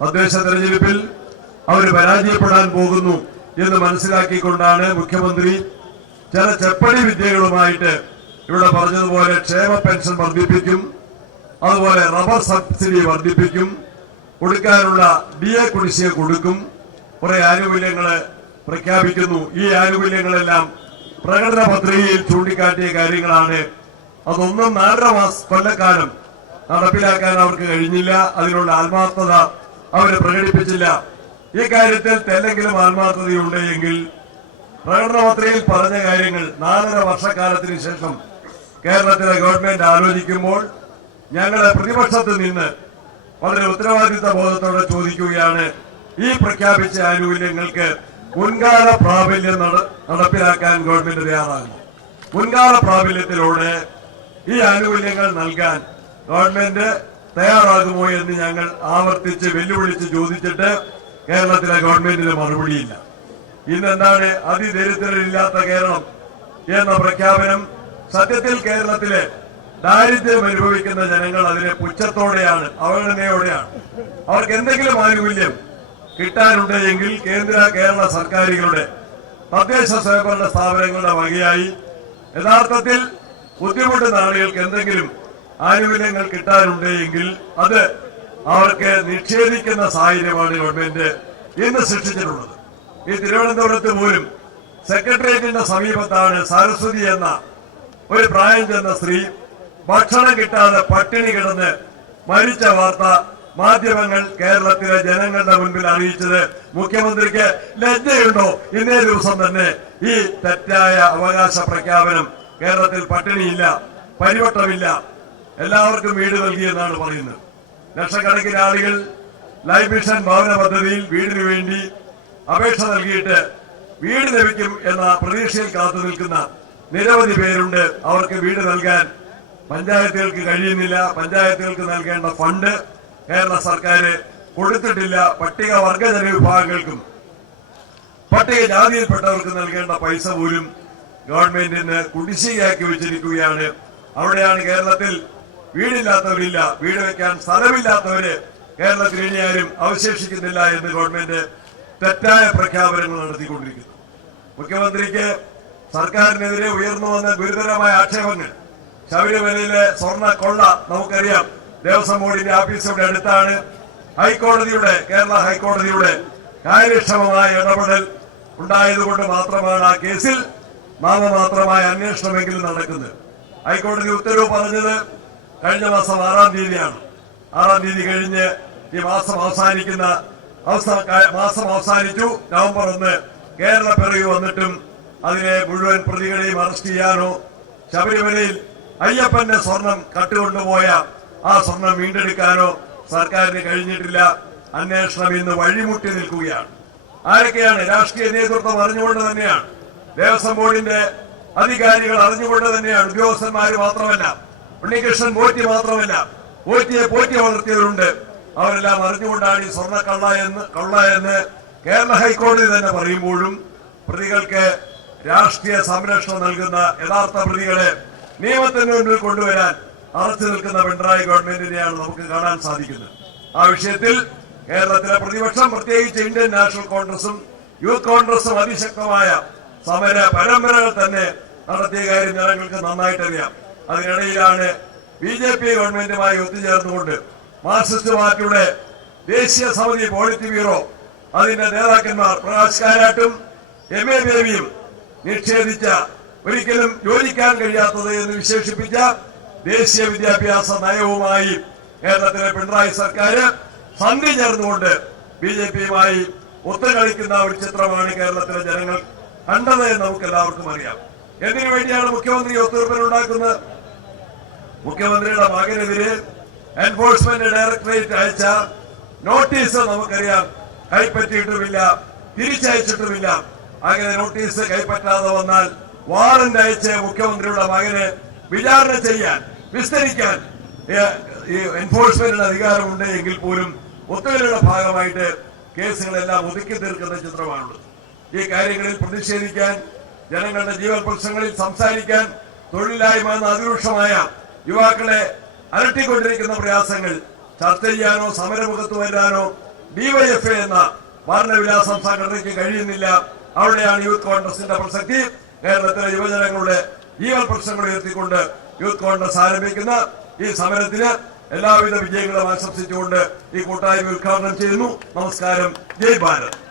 തദ്ദേശ തെരഞ്ഞെടുപ്പിൽ അവർ പരാജയപ്പെടാൻ പോകുന്നു എന്ന് മനസ്സിലാക്കിക്കൊണ്ടാണ് മുഖ്യമന്ത്രി ചില ചെപ്പടി വിദ്യകളുമായിട്ട് ഇവിടെ പറഞ്ഞതുപോലെ ക്ഷേമ പെൻഷൻ വർദ്ധിപ്പിക്കും, അതുപോലെ റബ്ബർ സബ്സിഡി വർദ്ധിപ്പിക്കും, കൊടുക്കാനുള്ള DA കുടിശ്ശിക കൊടുക്കും, കുറെ ആനുകൂല്യങ്ങൾ പ്രഖ്യാപിക്കുന്നു. ഈ ആനുകൂല്യങ്ങളെല്ലാം പ്രകടന പത്രികയിൽ ചൂണ്ടിക്കാട്ടിയ കാര്യങ്ങളാണ്. അതൊന്നും 4.5 കൊല്ലക്കാലം നടപ്പിലാക്കാൻ അവർക്ക് കഴിഞ്ഞില്ല. അതിനുള്ള ആത്മാർത്ഥത അവര് പ്രകടിപ്പിച്ചില്ല. ഈ കാര്യത്തിൽ തെല്ലെങ്കിലും ആത്മാർത്ഥതയുണ്ട് എങ്കിൽ പ്രകടന പത്രികയിൽ പറഞ്ഞ കാര്യങ്ങൾ 4.5 വർഷക്കാലത്തിന് ശേഷം കേരളത്തിലെ ഗവൺമെന്റ് ആലോചിക്കുമ്പോൾ ഞങ്ങളെ പ്രതിപക്ഷത്ത് നിന്ന് വളരെ ഉത്തരവാദിത്ത ബോധത്തോടെ ചോദിക്കുകയാണ്, ഈ പ്രഖ്യാപിച്ച ആനുകൂല്യങ്ങൾക്ക് മുൻകാല പ്രാബല്യം നടപ്പിലാക്കാൻ ഗവൺമെന്റ് തയ്യാറാകും. മുൻകാല പ്രാബല്യത്തിലൂടെ ഈ ആനുകൂല്യങ്ങൾ നൽകാൻ ഗവൺമെന്റ് തയ്യാറാകുമോ എന്ന് ഞങ്ങൾ ആവർത്തിച്ച് വെല്ലുവിളിച്ച് ചോദിച്ചിട്ട് കേരളത്തിലെ ഗവൺമെന്റിന് മറുപടിയില്ല. ഇന്നെന്താണ് അതിദരിദ്രരില്ലാത്ത കേരളം എന്ന പ്രഖ്യാപനം? സത്യത്തിൽ കേരളത്തിലെ ദാരിദ്ര്യം അനുഭവിക്കുന്ന ജനങ്ങൾ അതിനെ പുച്ഛത്തോടെയാണ്, അവഗണനയോടെയാണ്. അവർക്ക് എന്തെങ്കിലും ആനുകൂല്യം കിട്ടാനുണ്ട് എങ്കിൽ കേരള സർക്കാരുകളുടെ തദ്ദേശ സ്വയംഭരണ സ്ഥാപനങ്ങളുടെ വകയായി യഥാർത്ഥത്തിൽ ബുദ്ധിമുട്ടുന്ന ആളുകൾക്ക് എന്തെങ്കിലും ആനുകൂല്യങ്ങൾ കിട്ടാനുണ്ട് എങ്കിൽ അത് അവർക്ക് നിഷേധിക്കുന്ന സാഹചര്യമാണ് ഗവൺമെന്റ് ഇന്ന് സൃഷ്ടിച്ചിട്ടുള്ളത്. ഈ തിരുവനന്തപുരത്ത് പോലും സെക്രട്ടേറിയറ്റിന്റെ സമീപത്താണ് സരസ്വതി എന്ന ഒരു പ്രായം ചെന്ന സ്ത്രീ ഭക്ഷണം കിട്ടാതെ പട്ടിണി കിടന്ന് മരിച്ച വാർത്ത മാധ്യമങ്ങൾ കേരളത്തിലെ ജനങ്ങളുടെ മുൻപിൽ അറിയിച്ചത്. മുഖ്യമന്ത്രിക്ക് ലജ്ജയുണ്ടോ? ഇന്നേ ദിവസം തന്നെ ഈ തെറ്റായ അവകാശ പ്രഖ്യാപനം. കേരളത്തിൽ പട്ടിണിയില്ല, പരിവട്ടമില്ല, എല്ലാവർക്കും വീട് നൽകിയെന്നാണ് പറയുന്നത്. ലക്ഷക്കണക്കിന് ആളുകൾ ലൈഫ് മിഷൻ ഭവന പദ്ധതിയിൽ വീടിനു വേണ്ടി അപേക്ഷ നൽകിയിട്ട് വീട് ലഭിക്കും എന്ന പ്രതീക്ഷയിൽ കാത്തു നിൽക്കുന്ന നിരവധി പേരുണ്ട്. അവർക്ക് വീട് നൽകാൻ പഞ്ചായത്തുകൾക്ക് കഴിയുന്നില്ല. പഞ്ചായത്തുകൾക്ക് നൽകേണ്ട ഫണ്ട് കേരള സർക്കാർ കൊടുത്തിട്ടില്ല. പട്ടികവർഗ ജനവിഭാഗങ്ങൾക്കും പട്ടികജാതിയിൽപ്പെട്ടവർക്ക് നൽകേണ്ട പൈസ പോലും ഗവൺമെന്റിന് കുടിശ്ശികയാക്കി വെച്ചിരിക്കുകയാണ്. അവിടെയാണ് കേരളത്തിൽ വീടില്ലാത്തവരില്ല, വീട് വെക്കാൻ സ്ഥലമില്ലാത്തവര് കേരളത്തിൽ ഇനി ആരും അവശേഷിക്കുന്നില്ല എന്ന് ഗവൺമെന്റ് തെറ്റായ പ്രഖ്യാപനങ്ങൾ നടത്തിക്കൊണ്ടിരിക്കുന്നു. മുഖ്യമന്ത്രിക്ക് സർക്കാരിനെതിരെ ഉയർന്നു വന്ന ഗുരുതരമായ ആക്ഷേപങ്ങൾ, ശബരിമലയിലെ സ്വർണ്ണ കൊള്ള നമുക്കറിയാം. ദേവസ്വം ബോർഡിന്റെ ഓഫീസിന്റെ അടുത്താണ്. കേരള ഹൈക്കോടതിയുടെ കാര്യക്ഷമമായ ഇടപെടൽ ഉണ്ടായതുകൊണ്ട് മാത്രമാണ് ആ കേസിൽ നാമമാത്രമായ അന്വേഷണമെങ്കിലും നടക്കുന്നത്. ഹൈക്കോടതി ഉത്തരവ് പറഞ്ഞത് കഴിഞ്ഞ മാസം 6-ാം തീയതിയാണ്. 6-ാം തീയതി കഴിഞ്ഞ് ഈ മാസം അവസാനിച്ചു. നവംബർ 1 കേരള പിറവി വന്നിട്ടും അതിനെ മുഴുവൻ പ്രതികളെയും അറസ്റ്റ് ചെയ്യാനോ ശബരിമലയിൽ അയ്യപ്പന്റെ സ്വർണം കട്ടുകൊണ്ടുപോയ ആ സ്വർണം വീണ്ടെടുക്കാനോ സർക്കാരിന് കഴിഞ്ഞിട്ടില്ല. അന്വേഷണം ഇന്ന് വഴിമുട്ടി നിൽക്കുകയാണ്. ആരൊക്കെയാണ്? രാഷ്ട്രീയ നേതൃത്വം അറിഞ്ഞുകൊണ്ട് തന്നെയാണ്, ദേവസ്വം ബോർഡിന്റെ അധികാരികൾ അറിഞ്ഞുകൊണ്ട് തന്നെയാണ്, ഉദ്യോഗസ്ഥന്മാര് മാത്രമല്ല, ഉണ്ണികൃഷ്ണൻ പോറ്റി മാത്രമല്ല, പോറ്റിയെ പോറ്റി വളർത്തിയവരുണ്ട്. അവരെല്ലാം അറിഞ്ഞുകൊണ്ടാണ് ഈ സ്വർണ്ണ കൊള്ള എന്ന് കേരള ഹൈക്കോടതി തന്നെ പറയുമ്പോഴും പ്രതികൾക്ക് രാഷ്ട്രീയ സംരക്ഷണം നൽകുന്ന യഥാർത്ഥ പ്രതികളെ നിയമത്തിന് മുന്നിൽ കൊണ്ടുവരാൻ അറച്ചു നിൽക്കുന്ന പിണറായി ഗവൺമെന്റിനെയാണ് നമുക്ക് കാണാൻ സാധിക്കുന്നത്. ആ വിഷയത്തിൽ കേരളത്തിലെ പ്രതിപക്ഷം, പ്രത്യേകിച്ച് ഇന്ത്യൻ നാഷണൽ കോൺഗ്രസും യൂത്ത് കോൺഗ്രസും അതിശക്തമായ സമര പരമ്പരകൾ തന്നെ നടത്തിയ കാര്യം ജനങ്ങൾക്ക് നന്നായിട്ടറിയാം. അതിനിടയിലാണ് BJP ഗവൺമെന്റുമായി ഒത്തുചേർന്നുകൊണ്ട് മാർക്സിസ്റ്റ് പാർട്ടിയുടെ ദേശീയ സമിതി പോളിറ്റ് ബ്യൂറോ അതിന്റെ നേതാക്കന്മാർ പ്രകാശ് കാരാട്ടും MA ബേബിയും നിഷേധിച്ച, ഒരിക്കലും യോജിക്കാൻ കഴിയാത്തത് എന്ന് വിശേഷിപ്പിച്ച ദേശീയ വിദ്യാഭ്യാസ നയവുമായി കേരളത്തിലെ പിണറായി സർക്കാർ സന്ധി ചേർന്നുകൊണ്ട് BJPയുമായി ഒത്തുകളിക്കുന്ന ഒരു ചിത്രമാണ് കേരളത്തിലെ ജനങ്ങൾ കണ്ടത് എന്ന് നമുക്ക് എല്ലാവർക്കും അറിയാം. എന്തിനു വേണ്ടിയാണ് മുഖ്യമന്ത്രി ഒത്തുതീർപ്പിലുണ്ടാക്കുന്നത്? മുഖ്യമന്ത്രിയുടെ മകനെതിരെ എൻഫോഴ്സ്മെന്റ് ഡയറക്ടറേറ്റ് അയച്ച നോട്ടീസ് നമുക്കറിയാം, കൈപ്പറ്റിയിട്ടുമില്ല, തിരിച്ചയച്ചിട്ടുമില്ല. അങ്ങനെ നോട്ടീസ് കൈപ്പറ്റാതെ വന്നാൽ വാറന്റ് അയച്ച് മുഖ്യമന്ത്രിയുടെ മകനെ വിചാരണ ചെയ്യാൻ, വിസ്തരിക്കാൻ ഈ എൻഫോഴ്സ്മെന്റിന് അധികാരമുണ്ട് എങ്കിൽ പോലും ഒത്തുകളിയുടെ ഭാഗമായിട്ട് കേസുകളെല്ലാം ഒതുക്കി തീർക്കുന്ന ചിത്രമാണുള്ളത്. ഈ കാര്യങ്ങളിൽ പ്രതിഷേധിക്കാൻ, ജനങ്ങളുടെ ജീവൻ പ്രശ്നങ്ങളിൽ സംസാരിക്കാൻ, തൊഴിലില്ലായ്മ എന്ന അതിരൂക്ഷമായ യുവാക്കളെ അലട്ടിക്കൊണ്ടിരിക്കുന്ന പ്രയാസങ്ങൾ ചർച്ച ചെയ്യാനോ സമരമുഖത്ത് വരാനോ ഡിവൈഎഫ്ഐ എന്ന വർണ്ണവിലാസം സംഘടനയ്ക്ക് കഴിയുന്നില്ല. അവിടെയാണ് യൂത്ത് കോൺഗ്രസിന്റെ പ്രസക്തി. കേരളത്തിലെ യുവജനങ്ങളുടെ ജീവൽ പ്രശ്നങ്ങൾ ഉയർത്തിക്കൊണ്ട് യൂത്ത് കോൺഗ്രസ് ആരംഭിക്കുന്ന ഈ സമരത്തിന് എല്ലാവിധ വിജയങ്ങളും ആശംസിച്ചുകൊണ്ട് ഈ കൂട്ടായ്മ ഉദ്ഘാടനം ചെയ്യുന്നു. നമസ്കാരം. ജയ് ഭാരത്.